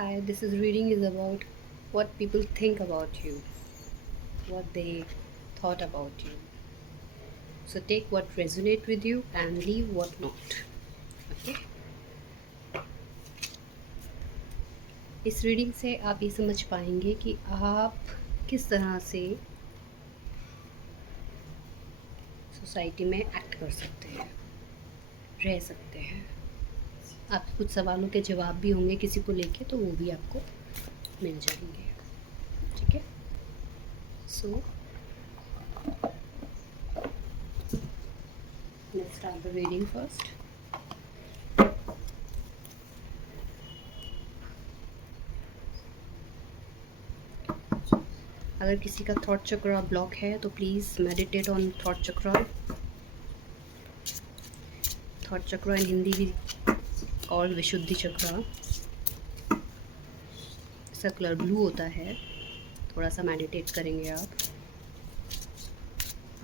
Hi, this is reading is about what people think about you, what they thought about you. So take what resonate with you and leave what not. Okay? इस reading से आप ये समझ पाएंगे कि आप किस तरह से सोसाइटी में एक्ट कर सकते हैं, रह सकते हैं। आप कुछ सवालों के जवाब भी होंगे किसी को लेके, तो वो भी आपको मिल जाएंगे। ठीक है? So let's start the reading first. अगर किसी का थॉट चक्रा ब्लॉक है तो प्लीज़ मेडिटेट ऑन थॉट चक्रा। थॉट चक्रा इन हिंदी भी कॉल्ड विशुद्धि चक्रा। इसका कलर ब्लू होता है। थोड़ा सा मेडिटेट करेंगे आप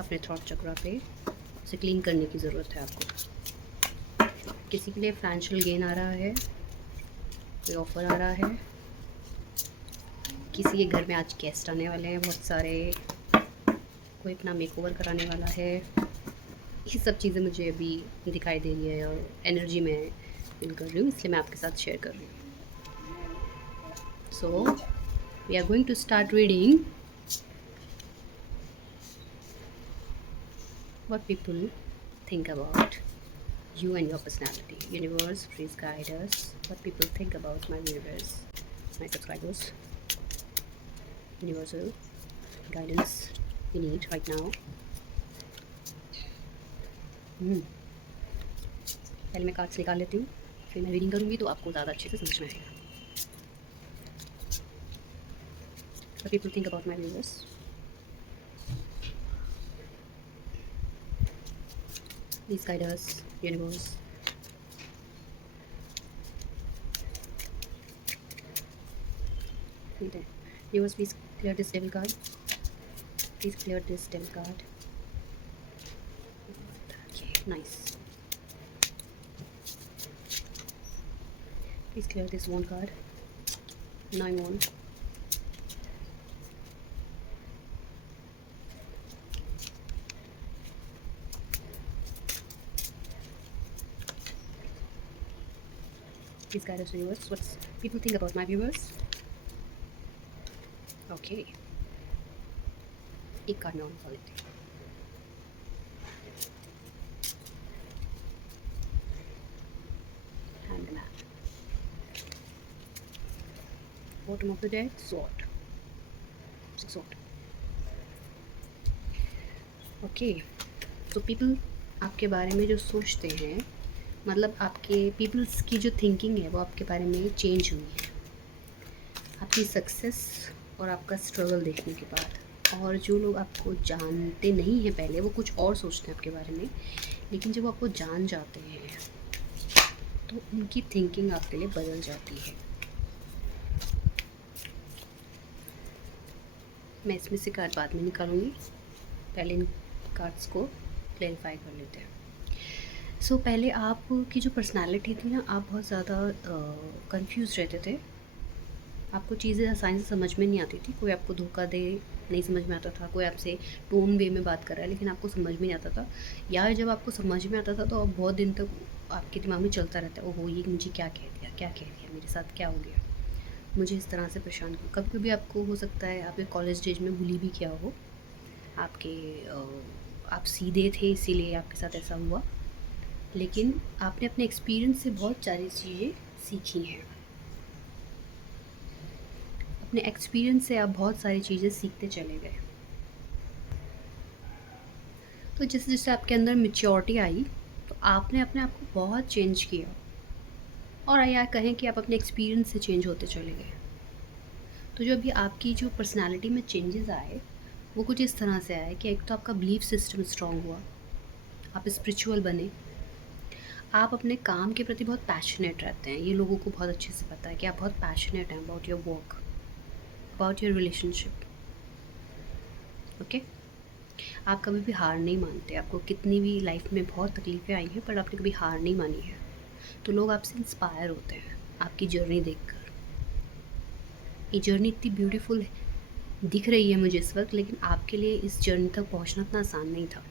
अपने थॉट चक्रा पे। उसे क्लीन करने की ज़रूरत है आपको। किसी के लिए फाइनेंशियल गेन आ रहा है, कोई ऑफ़र आ रहा है, किसी के घर में आज गेस्ट आने वाले हैं बहुत सारे, कोई अपना मेकओवर कराने वाला है। ये सब चीज़ें मुझे अभी दिखाई दे रही है और एनर्जी में फील कर रही हूँ, इसलिए मैं आपके साथ शेयर कर रही हूँ। So we are going to start reading what people think about you and your personality. Universe, please guide us. What people think about my viewers, my subscribers. Universal guidance we need right now. पहले मैं cards निकाल लेती हूँ, फिर मैं reading करूँगी तो आपको ज़्यादा अच्छे से समझ में आएगा। What people think about my viewers. Please guide us, universe. Universe, please clear this devil card. Please clear this devil card. Okay, nice. Please clear this one card. 9-1. Please guide us, viewers. What people think about my viewers. Okay. एक card में on कर लेते हैं। Hangman. Bottom of the deck, sword. Sword. Okay, तो people आपके बारे में जो सोचते हैं, मतलब आपके पीपल्स की जो थिंकिंग है वो आपके बारे में चेंज हुई है आपकी सक्सेस और आपका स्ट्रगल देखने के बाद। और जो लोग आपको जानते नहीं हैं पहले, वो कुछ और सोचते हैं आपके बारे में, लेकिन जब आपको जान जाते हैं तो उनकी थिंकिंग आपके लिए बदल जाती है। मैं इसमें से कार्ड बाद में निकालूंगी, पहले इन कार्ड्स को क्लैरिफाई कर लेते हैं। सो पहले आपकी जो पर्सनालिटी थी ना, आप बहुत ज़्यादा कंफ्यूज रहते थे। आपको चीज़ें आसानी से समझ में नहीं आती थी। कोई आपको धोखा दे, नहीं समझ में आता था। कोई आपसे टोन वे में बात कर रहा है लेकिन आपको समझ में नहीं आता था। या जब आपको समझ में आता था तो अब बहुत दिन तक आपके दिमाग में चलता रहता है, ओहो ये मुझे क्या कह दिया, क्या कह दिया, मेरे साथ क्या हो गया, मुझे इस तरह से परेशान किया। कभी कभी आपको हो सकता है आपके कॉलेज डेज में बुली भी किया हो, आप सीधे थे इसीलिए आपके साथ ऐसा हुआ, लेकिन आपने अपने एक्सपीरियंस से बहुत सारी चीज़ें सीखी हैं। अपने एक्सपीरियंस से आप बहुत सारी चीज़ें सीखते चले गए। तो जैसे जैसे आपके अंदर मैच्योरिटी आई तो आपने अपने आप को बहुत चेंज किया, और या कहें कि आप अपने एक्सपीरियंस से चेंज होते चले गए। तो जो अभी आपकी जो पर्सनालिटी में चेंजेस आए वो कुछ इस तरह से आए कि एक तो आपका बिलीफ सिस्टम स्ट्रॉन्ग हुआ, आप स्पिरिचुअल बने, आप अपने काम के प्रति बहुत पैशनेट रहते हैं। ये लोगों को बहुत अच्छे से पता है कि आप बहुत पैशनेट हैं about your work, about your relationship. Okay, आप कभी भी हार नहीं मानते। आपको कितनी भी लाइफ में बहुत तकलीफ़ें आई हैं पर आपने कभी हार नहीं मानी है। तो लोग आपसे इंस्पायर होते हैं आपकी जर्नी देखकर। ये जर्नी इतनी ब्यूटीफुल दिख रही है मुझे इस वक़्त, लेकिन आपके लिए इस जर्नी तक पहुँचना इतना आसान नहीं था।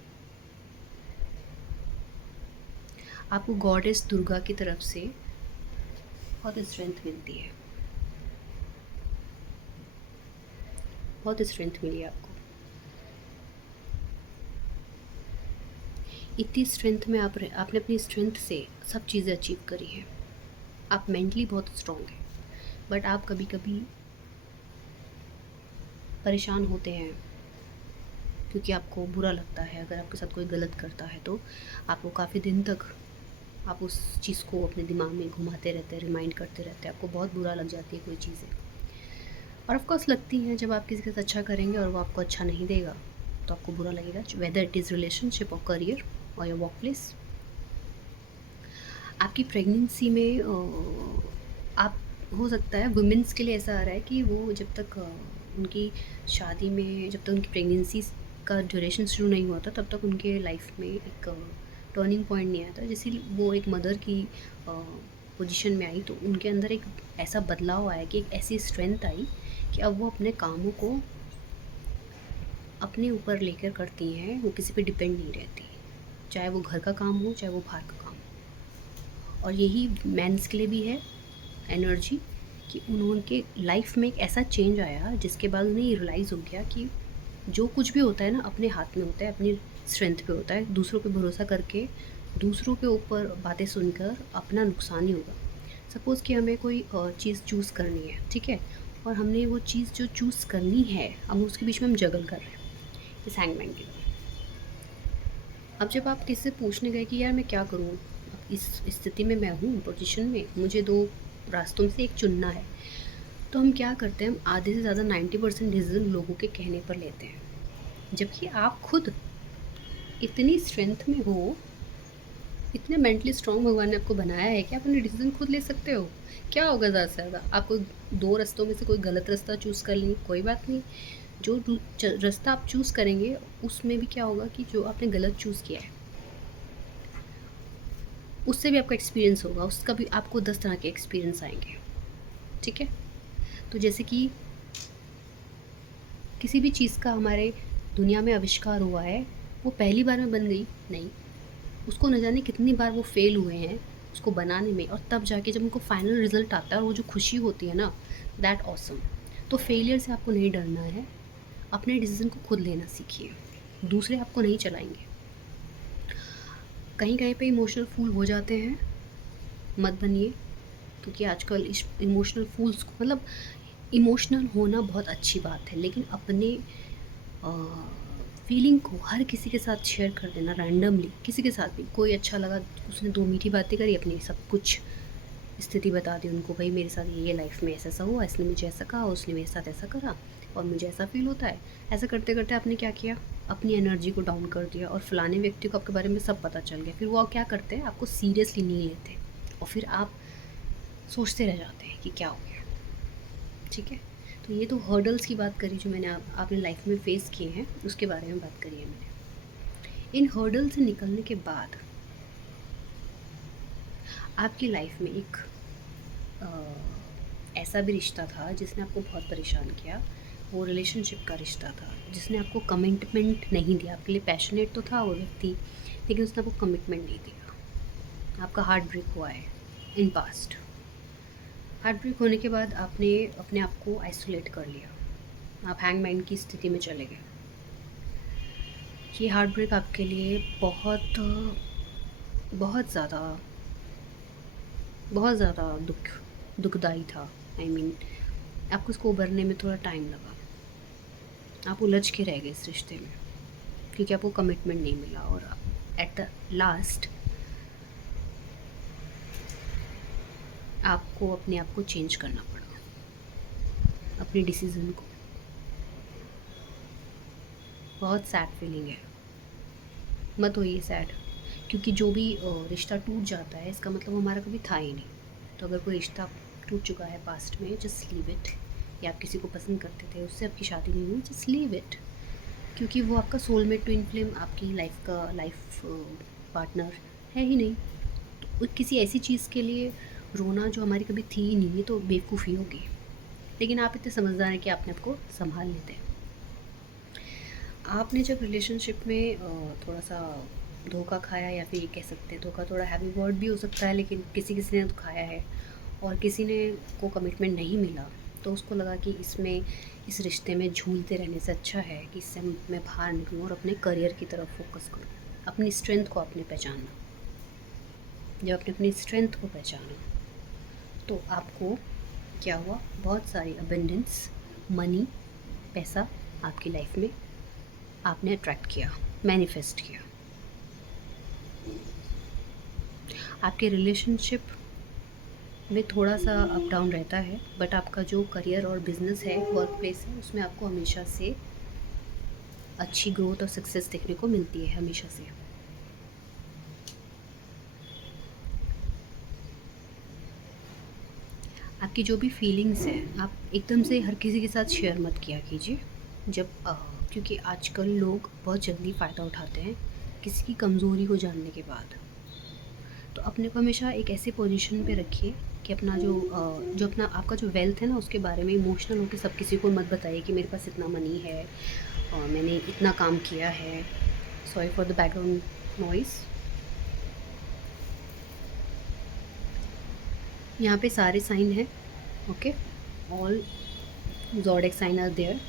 आपको गॉडेस दुर्गा की तरफ से बहुत स्ट्रेंथ मिलती है, बहुत स्ट्रेंथ मिली है आपको। इतनी स्ट्रेंथ में आपने अपनी स्ट्रेंथ से सब चीज़ें अचीव करी हैं। आप मेंटली बहुत स्ट्रॉन्ग हैं, बट आप कभी कभी परेशान होते हैं क्योंकि आपको बुरा लगता है अगर आपके साथ कोई गलत करता है, तो आपको काफ़ी दिन तक आप उस चीज़ को अपने दिमाग में घुमाते रहते हैं, रिमाइंड करते रहते हैं, आपको बहुत बुरा लग जाती है कोई चीज़ें। और ऑफ कोर्स लगती हैं, जब आप किसी के साथ अच्छा करेंगे और वो आपको अच्छा नहीं देगा तो आपको बुरा लगेगा, वेदर इट इज़ रिलेशनशिप और करियर और योर वर्क प्लेस। आपकी प्रेगनेंसी में आप हो सकता है वुमेंस के लिए ऐसा आ रहा है कि वो जब तक उनकी शादी में, जब तक उनकी प्रेगनेंसी का ड्यूरेशन शुरू नहीं हुआ था तब तक उनके लाइफ में एक टर्निंग पॉइंट नहीं आया था। जैसे वो एक मदर की पोजीशन में आई तो उनके अंदर एक ऐसा बदलाव आया कि एक ऐसी स्ट्रेंथ आई कि अब वो अपने कामों को अपने ऊपर लेकर करती हैं, वो किसी पे डिपेंड नहीं रहती, चाहे वो घर का काम हो चाहे वो बाहर का काम हो। और यही मेंस के लिए भी है एनर्जी कि उनके लाइफ में एक ऐसा चेंज आया जिसके बाद उन्हें ये रियलाइज़ हो गया कि जो कुछ भी होता है ना अपने हाथ में होता है, अपनी स्ट्रेंथ पे होता है। दूसरों पे भरोसा करके दूसरों के ऊपर बातें सुनकर अपना नुकसान ही होगा। सपोज़ कि हमें कोई चीज़ चूज़ करनी है, ठीक है, और हमने वो चीज़ जो चूज़ करनी है हम उसके बीच में हम जगल कर रहे हैं, इस हैंगमैन की तरह। अब जब आप किसी से पूछने गए कि यार मैं क्या करूँ, अब इस स्थिति में मैं हूँ, पोजीशन में, मुझे दो रास्तों में से एक चुनना है, तो हम क्या करते हैं, हम आधे से ज़्यादा 90% डिसीजन लोगों के कहने पर लेते हैं, जबकि आप खुद इतनी स्ट्रेंथ में हो, इतने मेंटली स्ट्रॉन्ग भगवान ने आपको बनाया है कि आप अपने डिसीजन खुद ले सकते हो। क्या होगा ज़्यादा से ज़्यादा, आप कोई दो रास्तों में से कोई गलत रास्ता चूज़ कर लेंगे, कोई बात नहीं, जो रास्ता आप चूज़ करेंगे उसमें भी क्या होगा कि जो आपने गलत चूज़ किया है उससे भी आपका एक्सपीरियंस होगा, उसका भी आपको 10 तरह के एक्सपीरियंस आएंगे, ठीक है। तो जैसे कि किसी भी चीज़ का हमारे दुनिया में आविष्कार हुआ है, वो पहली बार में बन गई नहीं, उसको न जाने कितनी बार वो फेल हुए हैं उसको बनाने में, और तब जाके जब उनको फाइनल रिजल्ट आता है और वो जो खुशी होती है ना, दैट ऑसम। तो फेलियर से आपको नहीं डरना है, अपने डिसीजन को खुद लेना सीखिए, दूसरे आपको नहीं चलाएंगे। कहीं कहीं पे इमोशनल फूल हो जाते हैं, मत बनिए, क्योंकि आजकल इमोशनल फूल्स को, मतलब इमोशनल होना बहुत अच्छी बात है, लेकिन अपने फीलिंग को हर किसी के साथ शेयर कर देना रैंडमली, किसी के साथ भी, कोई अच्छा लगा उसने दो मीठी बातें करी, अपनी सब कुछ स्थिति बता दी उनको, भाई मेरे साथ ये लाइफ में ऐसा ऐसा हुआ, इसने मुझे ऐसा कहा, उसने मेरे साथ ऐसा करा और मुझे ऐसा फील होता है। ऐसा करते करते आपने क्या किया, अपनी एनर्जी को डाउन कर दिया, और फलाने व्यक्ति को आपके बारे में सब पता चल गया। फिर वो क्या करते हैं, आपको सीरियसली नहीं लेते और फिर आप सोचते रह जाते हैं कि क्या हो गया, ठीक है। तो ये तो हर्डल्स की बात करी जो मैंने आपने लाइफ में फेस किए हैं, उसके बारे में बात करी है मैंने। इन हर्डल से निकलने के बाद आपकी लाइफ में एक ऐसा भी रिश्ता था जिसने आपको बहुत परेशान किया, वो रिलेशनशिप का रिश्ता था जिसने आपको कमिटमेंट नहीं दिया। आपके लिए पैशनेट तो था वो व्यक्ति, लेकिन उसने आपको कमिटमेंट नहीं दिया। आपका हार्ट ब्रेक हुआ है इन पास्ट। हार्ट ब्रेक होने के बाद आपने अपने आप को आइसोलेट कर लिया, आप हैंगमैन की स्थिति में चले गए। ये हार्ट ब्रेक आपके लिए बहुत बहुत ज़्यादा दुखदाई था। आई मीन आपको उसको उभरने में थोड़ा टाइम लगा, आप उलझ के रह गए इस रिश्ते में क्योंकि आपको कमिटमेंट नहीं मिला, और एट द लास्ट आपको अपने आप को चेंज करना पड़ा, अपने डिसीज़न को। बहुत सैड फीलिंग है, मत होइए सैड, क्योंकि जो भी रिश्ता टूट जाता है इसका मतलब हमारा कभी था ही नहीं। तो अगर कोई रिश्ता टूट चुका है पास्ट में, जस्ट लीव इट। या आप किसी को पसंद करते थे, उससे आपकी शादी नहीं हुई, जस्ट लीव इट, क्योंकि वो आपका सोलमेट ट्विन फ्लेम, आपकी लाइफ पार्टनर है ही नहीं। तो किसी ऐसी चीज़ के लिए रोना जो हमारी कभी थी ही नहीं, ये तो बेवकूफ़ी होगी। लेकिन आप इतने समझदार हैं कि आपने आपको संभाल लेते हैं। आपने जब रिलेशनशिप में थोड़ा सा धोखा खाया, या फिर ये कह सकते हैं धोखा थोड़ा हैवी वर्ड भी हो सकता है, लेकिन किसी किसी ने तो खाया है, और किसी ने को कमिटमेंट नहीं मिला, तो उसको लगा कि इसमें इस रिश्ते में झूलते रहने से अच्छा है कि इससे मैं बाहर निकलूँ और अपने करियर की तरफ फोकस करूँ। अपनी स्ट्रेंथ को आपने पहचाना। जब आपने अपनी स्ट्रेंथ को पहचाना तो आपको क्या हुआ, बहुत सारी अबेंडेंस, मनी, पैसा आपकी लाइफ में आपने अट्रैक्ट किया, मैनिफेस्ट किया। आपके रिलेशनशिप में थोड़ा सा अप डाउन रहता है, बट आपका जो करियर और बिजनेस है, वर्क प्लेस है, उसमें आपको हमेशा से अच्छी ग्रोथ और सक्सेस देखने को मिलती है, हमेशा से। आपकी जो भी फीलिंग्स हैं, आप एकदम से हर किसी के साथ शेयर मत किया कीजिए। जब क्योंकि आजकल लोग बहुत जल्दी फ़ायदा उठाते हैं किसी की कमज़ोरी को जानने के बाद। तो अपने को हमेशा एक ऐसे पोजीशन पे रखिए कि अपना जो अपना आपका जो वेल्थ है ना, उसके बारे में इमोशनल होकर सब किसी को मत बताइए कि मेरे पास इतना मनी है और मैंने इतना काम किया है। Sorry for the background noise. यहाँ पे सारे साइन हैं, okay, all zodiac sign are there.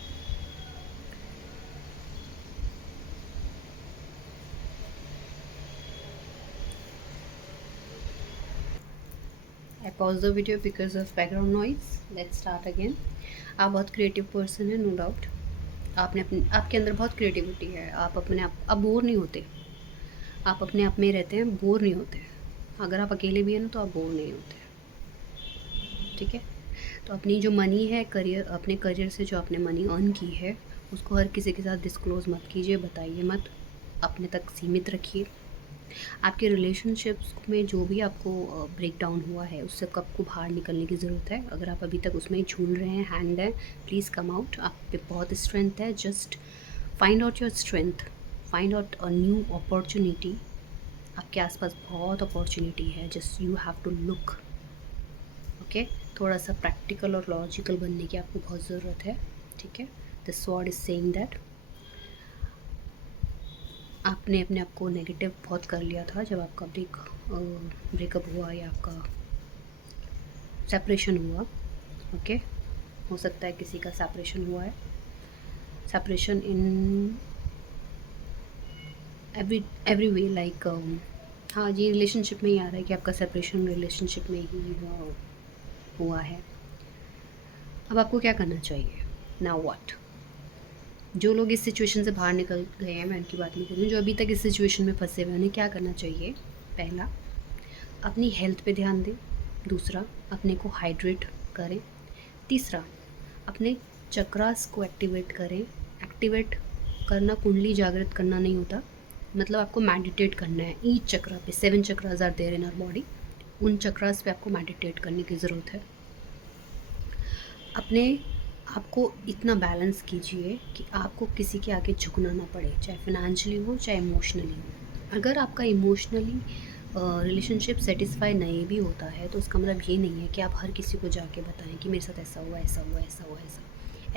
I pause the video because of background noise. Let's start again. आप बहुत क्रिएटिव पर्सन है, नो डाउट। आपने अपने आपके अंदर बहुत क्रिएटिविटी है। आप अपने आप बोर नहीं होते। आप अपने आप में रहते हैं, बोर नहीं होते। अगर आप अकेले भी हैं ना तो आप बोर नहीं होते, ठीक है। तो अपनी जो मनी है, करियर, अपने करियर से जो आपने मनी अर्न की है, उसको हर किसी के साथ डिस्क्लोज़ मत कीजिए, बताइए मत, अपने तक सीमित रखिए। आपके रिलेशनशिप्स में जो भी आपको ब्रेक डाउन हुआ है, उससे आपको बाहर निकलने की ज़रूरत है। अगर आप अभी तक उसमें झूल रहे हैं, हैंग है, प्लीज़ कम आउट। आप पे बहुत स्ट्रेंथ है, just find out your strength, find out a new opportunity. आपके आसपास बहुत अपॉर्चुनिटी है, just you have to look, okay. थोड़ा सा प्रैक्टिकल और लॉजिकल बनने की आपको बहुत ज़रूरत है, ठीक है। The sword is saying that आपने अपने आप को नेगेटिव बहुत कर लिया था जब आपका ब्रेकअप हुआ या आपका सेपरेशन हुआ, ओके। हो सकता है किसी का सेपरेशन हुआ है, separation in every way, like हाँ जी, रिलेशनशिप में ही आ रहा है कि आपका सेपरेशन रिलेशनशिप में ही हुआ है। अब आपको क्या करना चाहिए, नाउ व्हाट। जो लोग इस सिचुएशन से बाहर निकल गए हैं, मैं उनकी बात नहीं कर रही हूँ, जो अभी तक इस सिचुएशन में फंसे हुए हैं, उन्हें क्या करना चाहिए। पहला, अपनी हेल्थ पे ध्यान दें। दूसरा, अपने को हाइड्रेट करें। तीसरा, अपने चक्रास को एक्टिवेट करें। एक्टिवेट करना कुंडली जागृत करना नहीं होता, मतलब आपको मेडिटेट करना है ईच चक्रा पे। 7 chakras are there in our body, उन चक्रास पे आपको मेडिटेट करने की ज़रूरत है। अपने आपको इतना बैलेंस कीजिए कि आपको किसी के आगे झुकना ना पड़े, चाहे फिनेंशियली हो चाहे इमोशनली हो। अगर आपका इमोशनली रिलेशनशिप सेटिस्फाई नहीं भी होता है, तो उसका मतलब ये नहीं है कि आप हर किसी को जाके बताएं कि मेरे साथ ऐसा हुआ, ऐसा हुआ, ऐसा हुआ,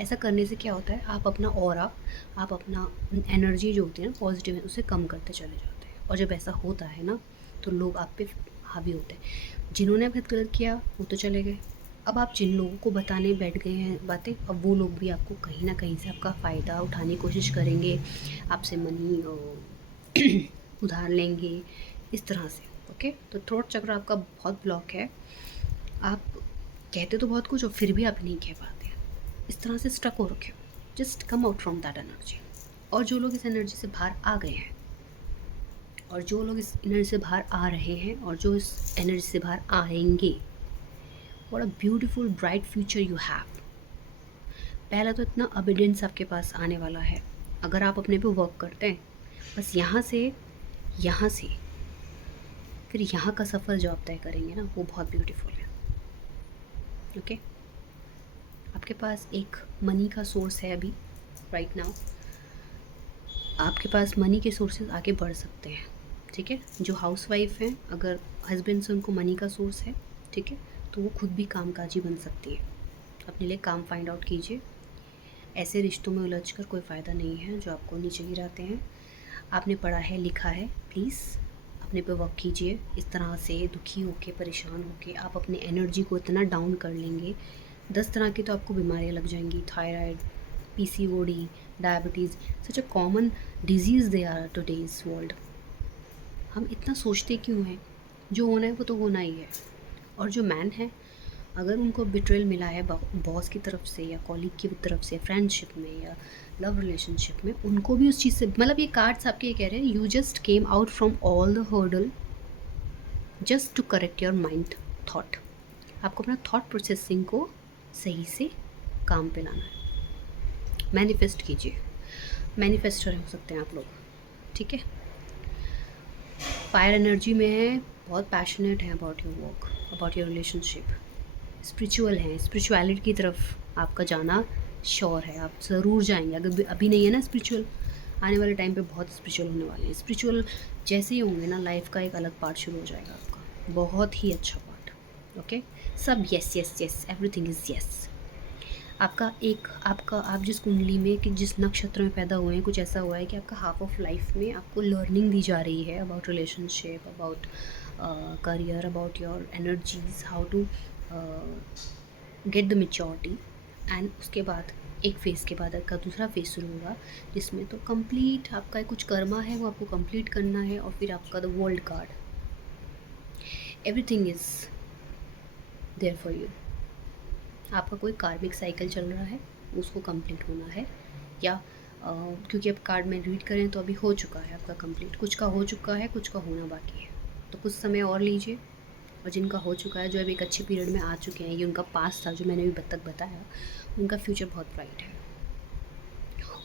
ऐसा करने से क्या होता है, आप अपना ऑरा, आप अपना एनर्जी जो होती है ना पॉजिटिव, उसे कम करते चले जाते हैं। और जब ऐसा होता है ना, तो लोग आप पे हावी होते हैं। जिन्होंने बहुत गलत किया वो तो चले गए, अब आप जिन लोगों को बताने बैठ गए हैं बातें, अब वो लोग भी आपको कहीं ना कहीं से आपका फ़ायदा उठाने की कोशिश करेंगे, आपसे मनी उधार लेंगे, इस तरह से, ओके। तो थ्रोट चक्र आपका बहुत ब्लॉक है। आप कहते तो बहुत कुछ और फिर भी आप नहीं कह पाते, इस तरह से स्टक हो रखे हो। Just come out from that energy. और जो लोग इस एनर्जी से बाहर आ गए हैं, और जो लोग इस एनर्जी से बाहर आ रहे हैं, और जो इस एनर्जी से बाहर आएंगे, what a beautiful bright future you have. पहला तो इतना अबिडेंस आपके पास आने वाला है। अगर आप अपने पे वर्क करते हैं, बस यहाँ से फिर यहाँ का सफ़र जो आप तय करेंगे ना, वो बहुत ब्यूटीफुल है, ओके। आपके पास एक मनी का सोर्स है अभी, राइट नाउ आपके पास मनी के सोर्सेज आगे बढ़ सकते हैं, ठीक है। जो हाउसवाइफ हैं, अगर हस्बैंड से उनको मनी का सोर्स है, ठीक है, तो वो खुद भी कामकाजी बन सकती है। अपने लिए काम फाइंड आउट कीजिए। ऐसे रिश्तों में उलझकर कोई फ़ायदा नहीं है जो आपको नीचे गिराते हैं। आपने पढ़ा है लिखा है, प्लीज़ अपने पे वर्क कीजिए। इस तरह से दुखी होके परेशान होके आप अपनी एनर्जी को इतना डाउन कर लेंगे, 10 तरह की तो आपको बीमारियाँ लग जाएंगी। Thyroid, PCOD, diabetes, such a common disease they are today's world. हम इतना सोचते क्यों हैं? जो होना है वो तो होना ही है। और जो मैन है, अगर उनको बिट्रेयल मिला है बॉस की तरफ से या कॉलीग की तरफ से, फ्रेंडशिप में या लव रिलेशनशिप में, उनको भी उस चीज़ से, मतलब ये कार्ड्स आपके ये कह रहे हैं, you just came out from all the hurdle just to correct your mind thought. आपको अपना थॉट प्रोसेसिंग को सही से काम पे लाना है। मैनिफेस्ट कीजिए। मैनिफेस्टर हो सकते हैं आप लोग, ठीक है। फायर एनर्जी में है, बहुत पैशनेट हैं about your work, about your relationship, spiritual हैं, स्पिरिचुअलिटी की तरफ आपका जाना श्योर है, आप ज़रूर जाएंगे। अगर अभी नहीं है ना स्पिरिचुअल, आने वाले टाइम पे बहुत स्पिरिचुअल होने वाले हैं। स्पिरिचुअल जैसे ही होंगे ना, लाइफ का एक अलग पार्ट शुरू हो जाएगा आपका, बहुत ही अच्छा पार्ट। ओके, सब yes yes yes, everything is yes. आपका आप जिस कुंडली में कि जिस नक्षत्र में पैदा हुए हैं, कुछ ऐसा हुआ है कि आपका हाफ ऑफ लाइफ में आपको लर्निंग दी जा रही है about relationship, about career, about your energies, how to get the maturity. And उसके बाद एक फ़ेज़ के बाद आपका दूसरा फेज़ शुरू होगा, जिसमें तो कंप्लीट आपका कुछ कर्मा है वो आपको कंप्लीट करना है। और फिर आपका the world card, everything is there for you. आपका कोई कार्मिक साइकिल चल रहा है, उसको कंप्लीट होना है। या क्योंकि अब कार्ड में रीड करें तो अभी हो चुका है आपका कंप्लीट, कुछ का हो चुका है, कुछ का होना बाकी है। तो कुछ समय और लीजिए, और जिनका हो चुका है, जो अभी एक अच्छे पीरियड में आ चुके हैं, ये उनका पास था जो मैंने अभी तक बताया, उनका फ्यूचर बहुत ब्राइट है।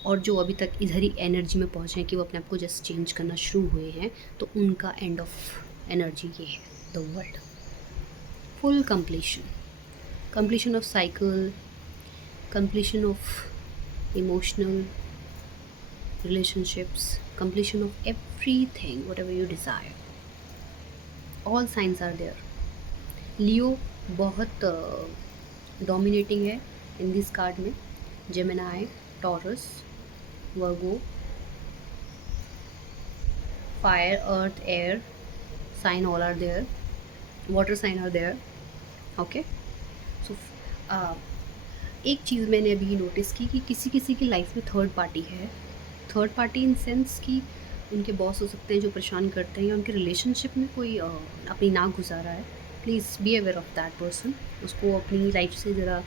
और जो अभी तक इधर ही एनर्जी में पहुँचे हैं कि वो अपने आप को जस्ट चेंज करना शुरू हुए हैं, तो उनका एंड ऑफ एनर्जी ये है, the world, full completion of cycle, completion of emotional relationships, completion of everything whatever you desire. All signs are there. Leo बहुत डोमिनेटिंग है इन दिस कार्ड में। Gemini, Taurus, Virgo, fire, earth, air sign all are there, water sign are there. Okay, so एक चीज़ मैंने अभी notice की कि किसी किसी की लाइफ में थर्ड पार्टी है। थर्ड पार्टी इन सेंस कि उनके बॉस हो सकते हैं जो परेशान करते हैं, या उनके रिलेशनशिप में कोई अपनी नाक घुसा रहा है। Please be aware of that person. उसको अपनी लाइफ से ज़रा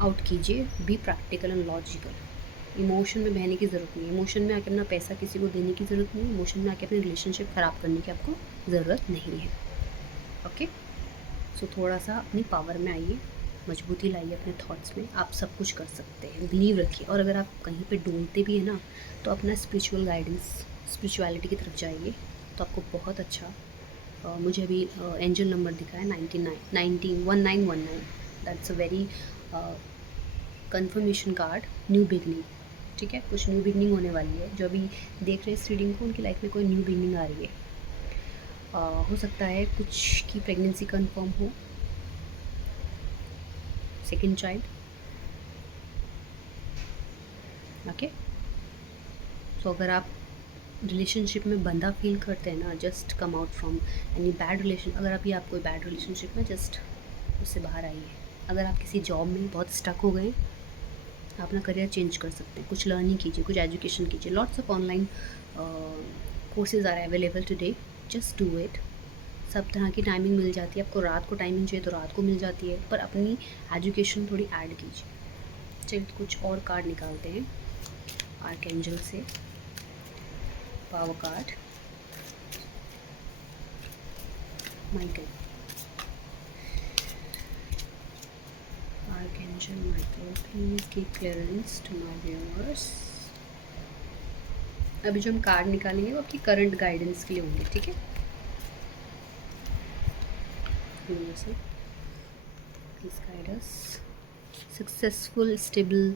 आउट कीजिए। Be practical and logical. Emotion में बहने की ज़रूरत नहीं है। इमोशन में आके अपना पैसा किसी को देने की ज़रूरत नहीं है। इमोशन में आके अपनी रिलेशनशिप ख़राब करने की आपको ज़रूरत नहीं है। ओके, सो थोड़ा सा अपनी पावर में आइए, मजबूती लाइए अपने थॉट्स में। आप सब कुछ कर सकते हैं, बिलीव रखिए। और अगर आप कहीं पे डोलते भी हैं ना, तो अपना स्पिरिचुअल गाइडेंस, स्पिरिचुअलिटी की तरफ जाइए, तो आपको बहुत अच्छा मुझे अभी एंजल नंबर दिखा है 1919। That's a very confirmation card, new beginning. ठीक है, कुछ न्यू बिगनिंग होने वाली है। जो अभी देख रहे हैं इस रीडिंग को, उनकी लाइफ में कोई न्यू बिगनिंग आ रही है। हो सकता है कुछ की प्रेगनेंसी कन्फर्म हो, सेकेंड चाइल्ड। ओके, तो अगर आप रिलेशनशिप में बंधा फील करते हैं ना, just come out from any bad relation. अगर अभी आप कोई बैड रिलेशनशिप में, जस्ट उससे बाहर आइए। अगर आप किसी जॉब में बहुत स्टक हो गए, आप अपना करियर चेंज कर सकते हैं। कुछ लर्निंग कीजिए, कुछ एजुकेशन कीजिए। Lots of online courses are available today, just do it. सब तरह की टाइमिंग मिल जाती है आपको। रात को टाइमिंग चाहिए तो रात को मिल जाती है, पर अपनी एजुकेशन थोड़ी ऐड कीजिए। चलिए कुछ और कार्ड निकालते हैं आर्कएंजल से। Power card, Michael, archangel Michael, please give clearance to my viewers. अभी जो हम कार्ड निकालेंगे वो आपकी करंट गाइडेंस के लिए होंगे, ठीक है। Please guide us. Successful, stable,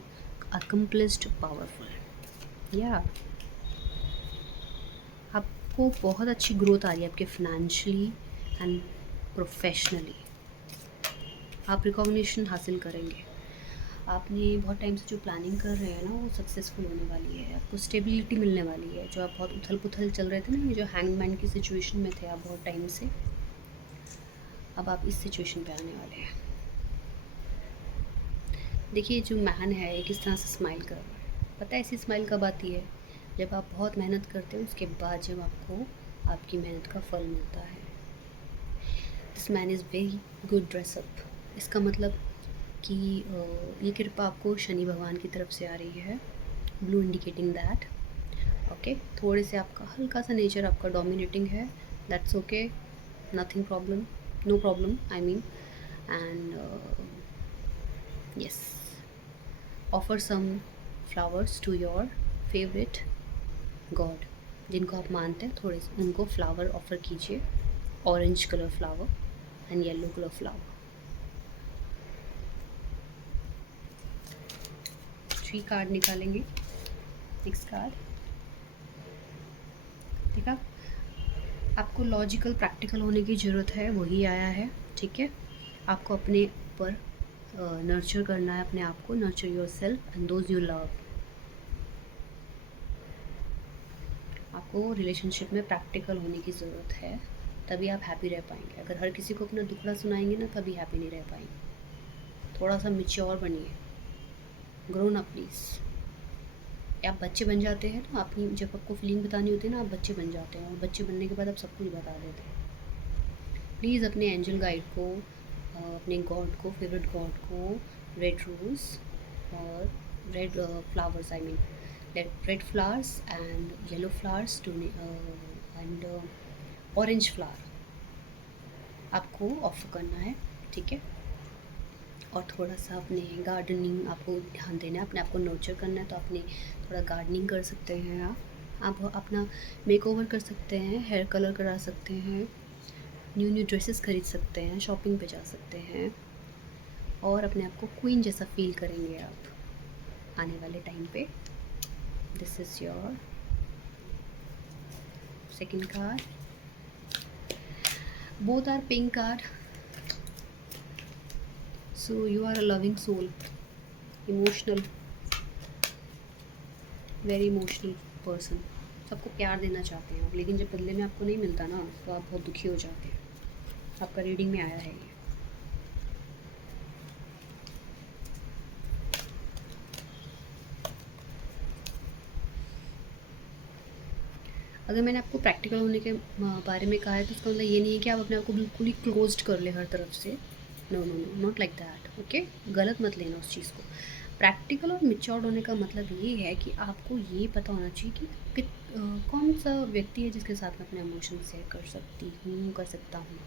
accomplished, powerful. या आपको बहुत अच्छी ग्रोथ आ रही है आपके फाइनेंशियली एंड प्रोफेशनली। आप रिकॉग्निशन हासिल करेंगे। आपने बहुत टाइम से जो प्लानिंग कर रहे हैं ना वो सक्सेसफुल होने वाली है, आपको स्टेबिलिटी मिलने वाली है। जो आप बहुत उथल पुथल चल रहे थे ना, ये जो हैंगमैन की सिचुएशन में थे आप बहुत टाइम से, अब आप इस सिचुएशन पे आने वाले हैं। देखिए जो मैन है ये किस तरह से स्माइल कर रहा है। पता है ऐसी स्माइल कब आती है? जब आप बहुत मेहनत करते हो, उसके बाद जब आपको आपकी मेहनत का फल मिलता है। This man is very good dress up. इसका मतलब कि ये कृपा आपको शनि भगवान की तरफ से आ रही है। Blue indicating that okay. थोड़े से आपका हल्का सा नेचर आपका डोमिनेटिंग है, that's okay, nothing problem, no problem I mean. And yes, offer some flowers to your favourite god, जिनको आप मानते हैं, थोड़े से उनको फ्लावर ऑफर कीजिए। Orange colour flower and yellow colour flower. 3 card निकालेंगे। नेक्स्ट कार्ड, देखा, आपको लॉजिकल प्रैक्टिकल होने की ज़रूरत है, वही आया है। ठीक है, आपको अपने ऊपर नर्चर करना है, अपने आप को nurture your self and those you love. आपको रिलेशनशिप में प्रैक्टिकल होने की ज़रूरत है, तभी आप हैप्पी रह पाएंगे। अगर हर किसी को अपना दुखड़ा सुनाएंगे ना, कभी हैप्पी नहीं रह पाएंगे। थोड़ा सा मिच्योर बनिए, ग्रोन अप प्लीज़। आप बच्चे बन जाते हैं तो अपनी जब आपको फीलिंग बतानी होती है ना, आप बच्चे बन जाते हैं, और बच्चे बनने के बाद आप सब कुछ बता देते हैं। प्लीज़ अपने एंजल गाइड को, अपने गॉड को, फेवरेट गॉड को रेड रोज़ और red flowers, I mean red flowers and yellow flowers and orange flower आपको ऑफर करना है। ठीक है, और थोड़ा सा अपने गार्डनिंग आपको ध्यान देना है, अपने आप को नर्चर करना है, तो अपने थोड़ा गार्डनिंग कर सकते हैं। आप अपना मेकओवर कर सकते हैं, हेयर कलर करा सकते हैं, न्यू न्यू ड्रेसेस खरीद सकते हैं, शॉपिंग पे जा सकते हैं, और अपने आप को क्वीन जैसा फील करेंगे आप आने वाले टाइम पे। This is your second card. Both are pink card. So you are a loving soul, emotional, very emotional person. सबको प्यार देना चाहते हैं आप, लेकिन जब बदले में आपको नहीं मिलता ना, तो आप बहुत दुखी हो जाते हैं। आपका रीडिंग में आया है ये। अगर मैंने आपको प्रैक्टिकल होने के बारे में कहा है, तो उसका मतलब ये नहीं है कि आप अपने आप को बिल्कुल ही क्लोज्ड कर ले हर तरफ से। No no no, not like that. Okay, गलत मत लेना उस चीज़ को। प्रैक्टिकल और मिच्योर्ड होने का मतलब ये है कि आपको ये पता होना चाहिए कि कौन सा व्यक्ति है जिसके साथ मैं अपने इमोशन शेयर कर सकती हूँ, कर सकता हूँ।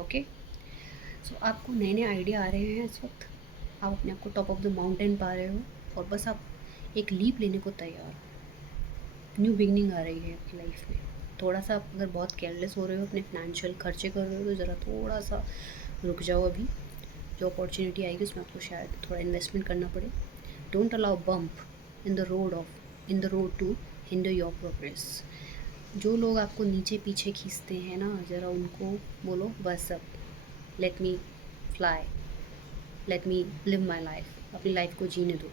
ओके, सो आपको नए नए आइडिया आ रहे हैं इस वक्त, आप अपने आप को टॉप ऑफ द माउंटेन पा रहे हो, और बस आप एक लीप लेने को तैयार हो। न्यू बिगनिंग आ रही है आपकी लाइफ में। थोड़ा सा आप अगर बहुत केयरलेस हो रहे हो, अपने फिनेंशियल खर्चे कर रहे हो, तो ज़रा थोड़ा सा रुक जाओ। अभी जो अपॉर्चुनिटी आएगी उसमें आपको शायद थोड़ा इन्वेस्टमेंट करना पड़े। Don't allow bump in the road to hinder your progress. जो लोग आपको नीचे पीछे खींचते हैं ना, ज़रा उनको बोलो बस अब let me fly, let me live my life. अपनी लाइफ को जीने दो,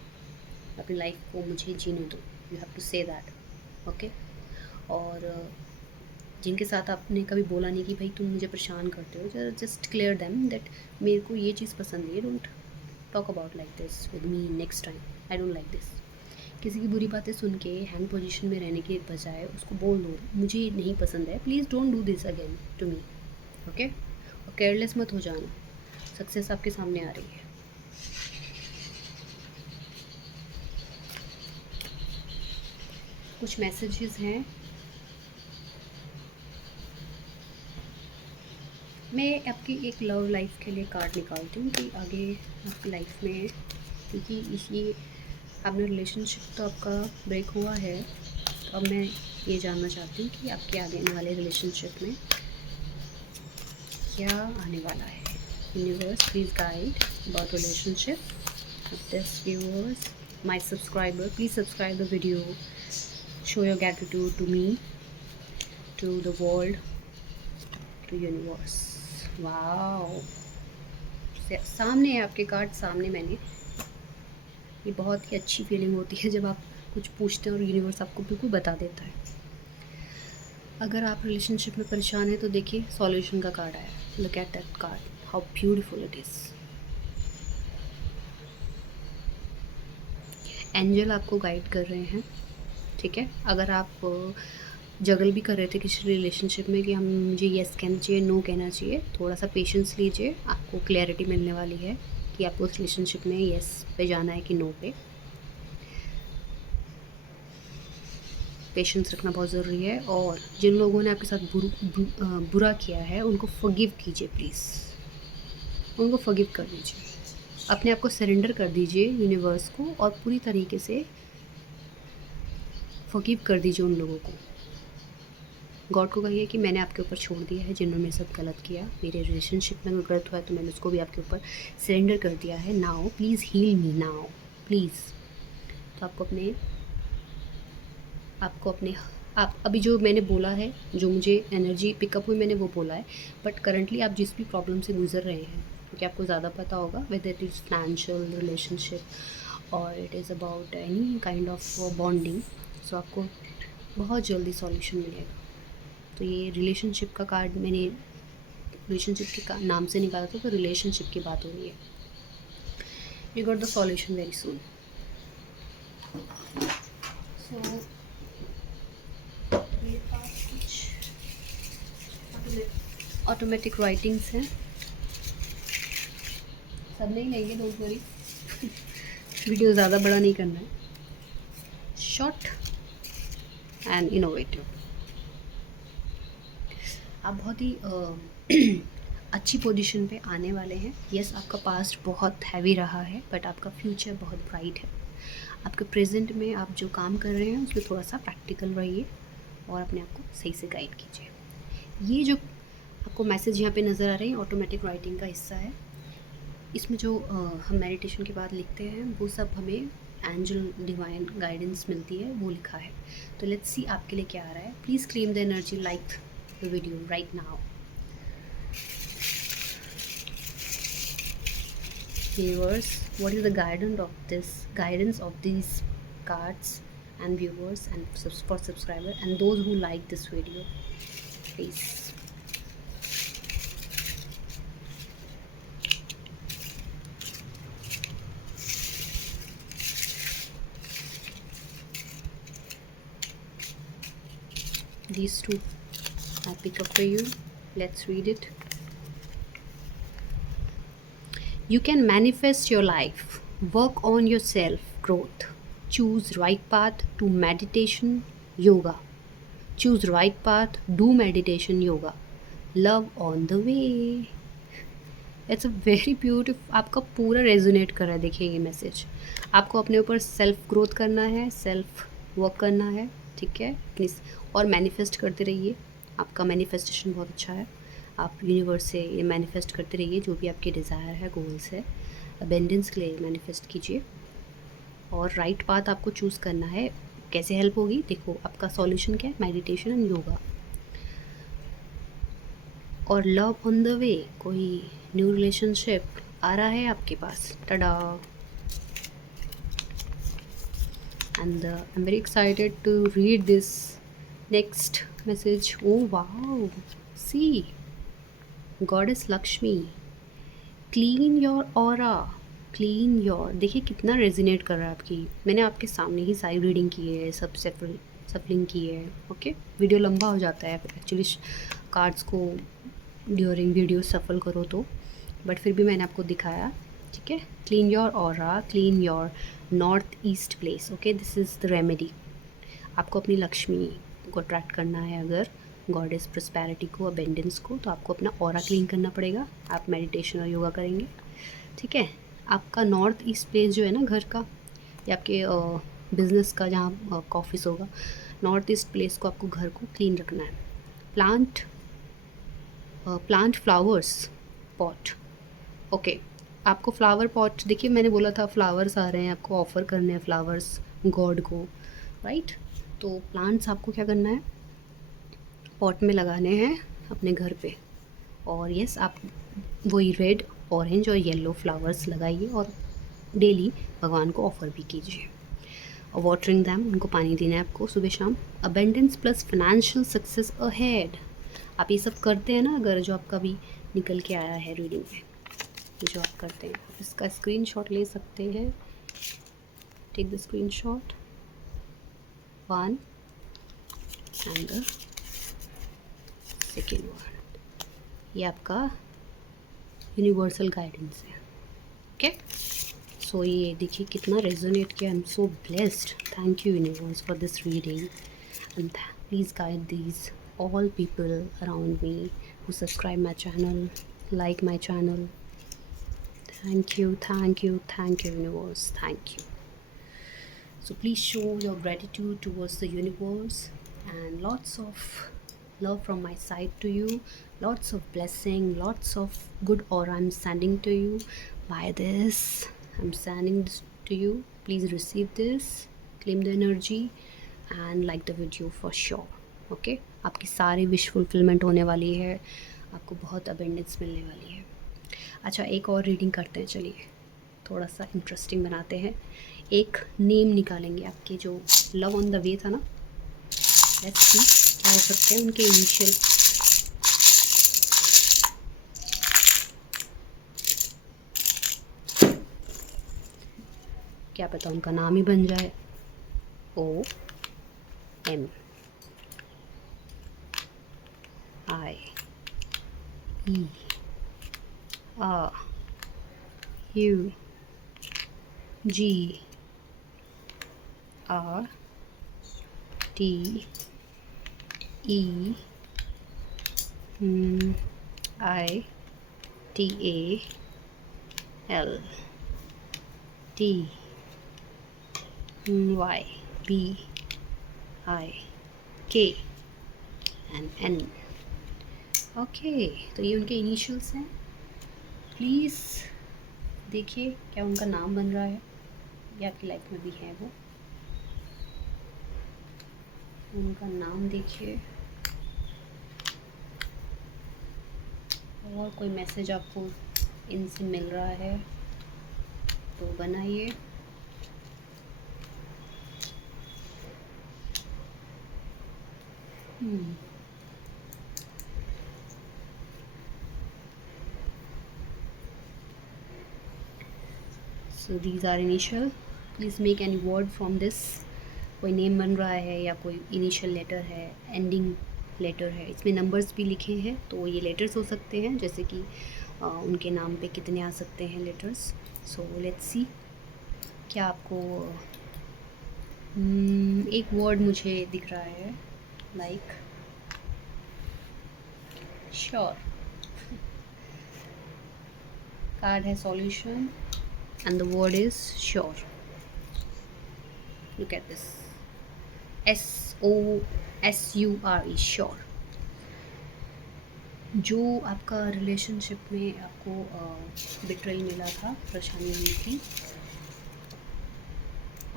अपनी लाइफ को मुझे जीने दो। You have to say that. Okay, और जिनके साथ आपने कभी बोला नहीं कि भाई तुम मुझे परेशान करते हो, जस्ट क्लियर देम दैट मेरे को ये चीज़ पसंद है। Don't talk about like this with me next time, I don't like this. किसी की बुरी बातें सुन के हैंड पोजीशन में रहने के बजाय उसको बोल दो मुझे नहीं पसंद है, please don't do this again to me. Okay, और केयरलेस मत हो जाना, सक्सेस आपके सामने आ रही है। कुछ मैसेजेस हैं। मैं आपकी एक लव लाइफ के लिए कार्ड निकालती हूँ कि आगे आपकी लाइफ में, क्योंकि इसी आपने रिलेशनशिप तो आपका ब्रेक हुआ है, तो अब मैं ये जानना चाहती हूँ कि आपके आगे आने वाले रिलेशनशिप में क्या आने वाला है। Universe please guide about relationship with this viewers, my subscriber, please subscribe the video, show your gratitude to me, to the world, to universe. Wow, सामने है आपके कार्ड, सामने मैंने ये बहुत ही अच्छी फीलिंग होती है जब आप कुछ पूछते हैं और यूनिवर्स आपको बिल्कुल बता देता है। अगर आप रिलेशनशिप में परेशान हैं तो देखिए सॉल्यूशन का कार्ड आया, look at that card, how beautiful it is. Angel आपको गाइड कर रहे हैं, ठीक है। अगर आप जगल भी कर रहे थे किसी रिलेशनशिप में कि हम मुझे येस कहना चाहिए, नो कहना चाहिए, थोड़ा सा पेशेंस लीजिए, आपको क्लैरिटी मिलने वाली है कि आपको उस रिलेशनशिप में येस पे जाना है कि नो पे। पेशेंस रखना बहुत ज़रूरी है। और जिन लोगों ने आपके साथ बुरा किया है उनको फॉरगिव कीजिए प्लीज़, उनको फॉरगिव कर दीजिए, अपने आप को सरेंडर कर दीजिए यूनिवर्स को और पूरी तरीके से फॉरगिव कर दीजिए उन लोगों को। गॉड को कहिए कि मैंने आपके ऊपर छोड़ दिया है, जिन्होंने मेरे साथ गलत किया, मेरे रिलेशनशिप में अगर गलत हुआ है तो मैंने उसको भी आपके ऊपर सरेंडर कर दिया है। Now please heal me now please. तो आपको अपने आप अभी जो मैंने बोला है, जो मुझे एनर्जी पिकअप हुई मैंने वो बोला है, बट करंटली आप जिस भी प्रॉब्लम से गुजर रहे हैं, क्योंकि आपको ज़्यादा पता होगा whether it is financial relationship और it is about any kind of bonding, so आपको बहुत जल्दी सॉल्यूशन मिलेगा। तो ये रिलेशनशिप का कार्ड मैंने रिलेशनशिप के नाम से निकाला था, तो रिलेशनशिप की बात हो रही है। You got the solution very soon. So मेरे पास कुछ ऑटोमेटिक राइटिंग्स हैं, सब नहीं लेंगे, डोंट वरी। वीडियो ज़्यादा बड़ा नहीं करना है, शॉर्ट एंड इनोवेटिव। आप बहुत ही अच्छी पोजीशन पे आने वाले हैं। यस, आपका पास्ट बहुत हैवी रहा है बट आपका फ्यूचर बहुत ब्राइट है। आपके प्रेजेंट में आप जो काम कर रहे हैं उसमें थोड़ा सा प्रैक्टिकल रहिए और अपने आप को सही से गाइड कीजिए। ये जो आपको मैसेज यहाँ पे नज़र आ रहे हैं ऑटोमेटिक राइटिंग का हिस्सा है। इसमें जो हम मेडिटेशन के बाद लिखते हैं वो सब हमें एंजल डिवाइन गाइडेंस मिलती है, वो लिखा है। तो लेट्स सी आपके लिए क्या आ रहा है। Please claim the energy, like the video right now. Viewers, what is the guidance of these cards and viewers and for subscriber and those who like this video, please. These two I pick up for you. Let's read it. You can manifest your life. Work on your self-growth. Choose right path to meditation, yoga. Choose right path, do meditation, yoga. Love on the way. It's a very beautiful, आपका पूरा resonate कर रहा है। देखिए ये message, आपको अपने ऊपर सेल्फ ग्रोथ करना है, सेल्फ वर्क करना है, ठीक है प्लीज़। और मैनिफेस्ट करते रहिए, आपका मैनिफेस्टेशन बहुत अच्छा है। आप यूनिवर्स से ये मैनिफेस्ट करते रहिए जो भी आपके डिज़ायर है, गोल्स है, अबेंडेंस के लिए मैनिफेस्ट कीजिए। और राइट पाथ आपको चूज़ करना है। कैसे हेल्प होगी देखो, आपका सॉल्यूशन क्या है, मेडिटेशन एंड योगा। और लव ऑन द वे, कोई न्यू रिलेशनशिप आ रहा है आपके पास, tada. And I am very excited to read this next message. Oh wow, see goddess Lakshmi, clean your aura, clean your. देखिए कितना रेजिनेट कर रहा है आपकी। मैंने आपके सामने ही सारी रीडिंग की है, सब सफलिंग की है। ओके, वीडियो लंबा हो जाता है एक्चुअली कार्ड्स को ड्यूरिंग वीडियो सफल करो तो, बट फिर भी मैंने आपको दिखाया, ठीक है। Clean your aura, clean your north east place. Okay, this is the remedy. आपको अपनी लक्ष्मी को अट्रैक्ट करना है, अगर गॉडेस प्रॉस्पेरिटी को, अबेंडेंस को, तो आपको अपना ऑरा क्लीन करना पड़ेगा। आप मेडिटेशन और योगा करेंगे, ठीक है। आपका नॉर्थ ईस्ट प्लेस जो है ना घर का या आपके बिज़नेस का जहाँ ऑफिस होगा, नॉर्थ ईस्ट प्लेस को आपको घर को क्लीन रखना है। Plant flowers pot. ओके, आपको फ्लावर पॉट, देखिए मैंने बोला था फ्लावर्स आ रहे हैं, आपको ऑफ़र करने हैं फ्लावर्स गॉड को, राइट। तो प्लांट्स आपको क्या करना है, पॉट में लगाने हैं अपने घर पे। और यस, आप वही रेड, ऑरेंज और येलो फ्लावर्स लगाइए और डेली भगवान को ऑफ़र भी कीजिए। और वाटरिंग दैम, उनको पानी देना है आपको सुबह शाम। Abundance plus financial success ahead, आप ये सब करते हैं ना, अगर जो आपका भी निकल के आया है रीडिंग में, ये जो आप करते हैं, आप इसका स्क्रीनशॉट ले सकते हैं। Take the screenshot, one and the second one. ये आपका यूनिवर्सल गाइडेंस है। ओके, सो ये देखिए कितना रेजोनेट किया। I am so blessed. Thank you universe for this reading and please guide these all people around me who subscribe my channel, like my channel. Thank you, thank you, thank you universe, thank you. So please show your gratitude towards the universe and lots of love from my side to you, lots of blessing, lots of good aura I'm sending to you. By this I'm sending this to you. Please receive this, claim the energy and like the video for sure. Okay, आपकी सारी wish fulfilment होने वाली है, आपको बहुत abundance मिलने वाली है। अच्छा, एक और रीडिंग करते हैं, चलिए थोड़ा सा इंटरेस्टिंग बनाते हैं। एक नेम निकालेंगे आपके जो लव ऑन द वे था ना, लेट्स सी क्या हो सकते हैं उनके इनिशियल। क्या पता उनका नाम ही बन जाए। OM I E R U G R T E I T A L T Y B I K and N। Okay, तो ये उनके इनिशियल्स हैं। प्लीज़ देखिए क्या उनका नाम बन रहा है या आपकी लाइफ में भी है वो। उनका नाम देखिए और कोई मैसेज आपको इनसे मिल रहा है तो बनाइए। So these are initial. Please make any word from this. कोई नेम बन रहा है या कोई इनिशियल लेटर है, एंडिंग लेटर है, इसमें नंबर्स भी लिखे हैं तो ये लेटर्स हो सकते हैं, जैसे कि उनके नाम पे कितने आ सकते हैं लेटर्स। सो लेट्स सी क्या आपको एक वर्ड मुझे दिख रहा है, लाइक श्योर। कार्ड है solution and the word is sure. Look at this, SOSURE, sure। जो आपका रिलेशनशिप में आपको बिट्रेल मिला था, परेशानी हुई थी,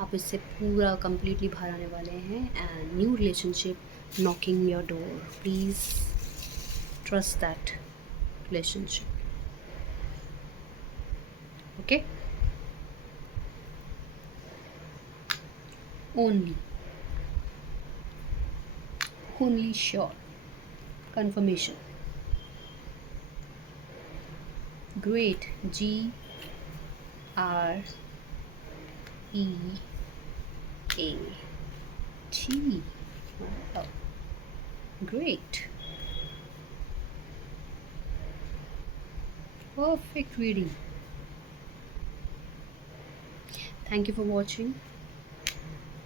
आप इससे पूरा कंप्लीटली बाहर आने वाले हैं। And new relationship knocking your door. Please trust that relationship. Okay, only sure, confirmation, great, GREAT, wow, great, perfect reading। Thank you for watching.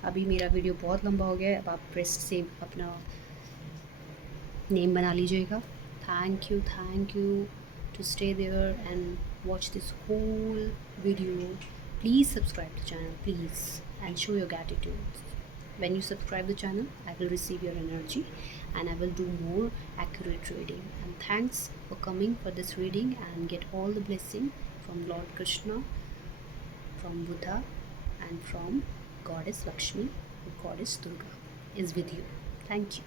अभी मेरा वीडियो बहुत लंबा हो गया है, अब आप रेस्ट से अपना नेम बना लीजिएगा। Thank you to stay there and watch this whole video. Please subscribe the channel, please, and show your gratitude. When you subscribe the channel, I will receive your energy and I will do more accurate reading. And thanks for coming for this reading and get all the blessing from Lord Krishna, from Buddha, and from Goddess Lakshmi, Goddess Durga is with you. Thank you.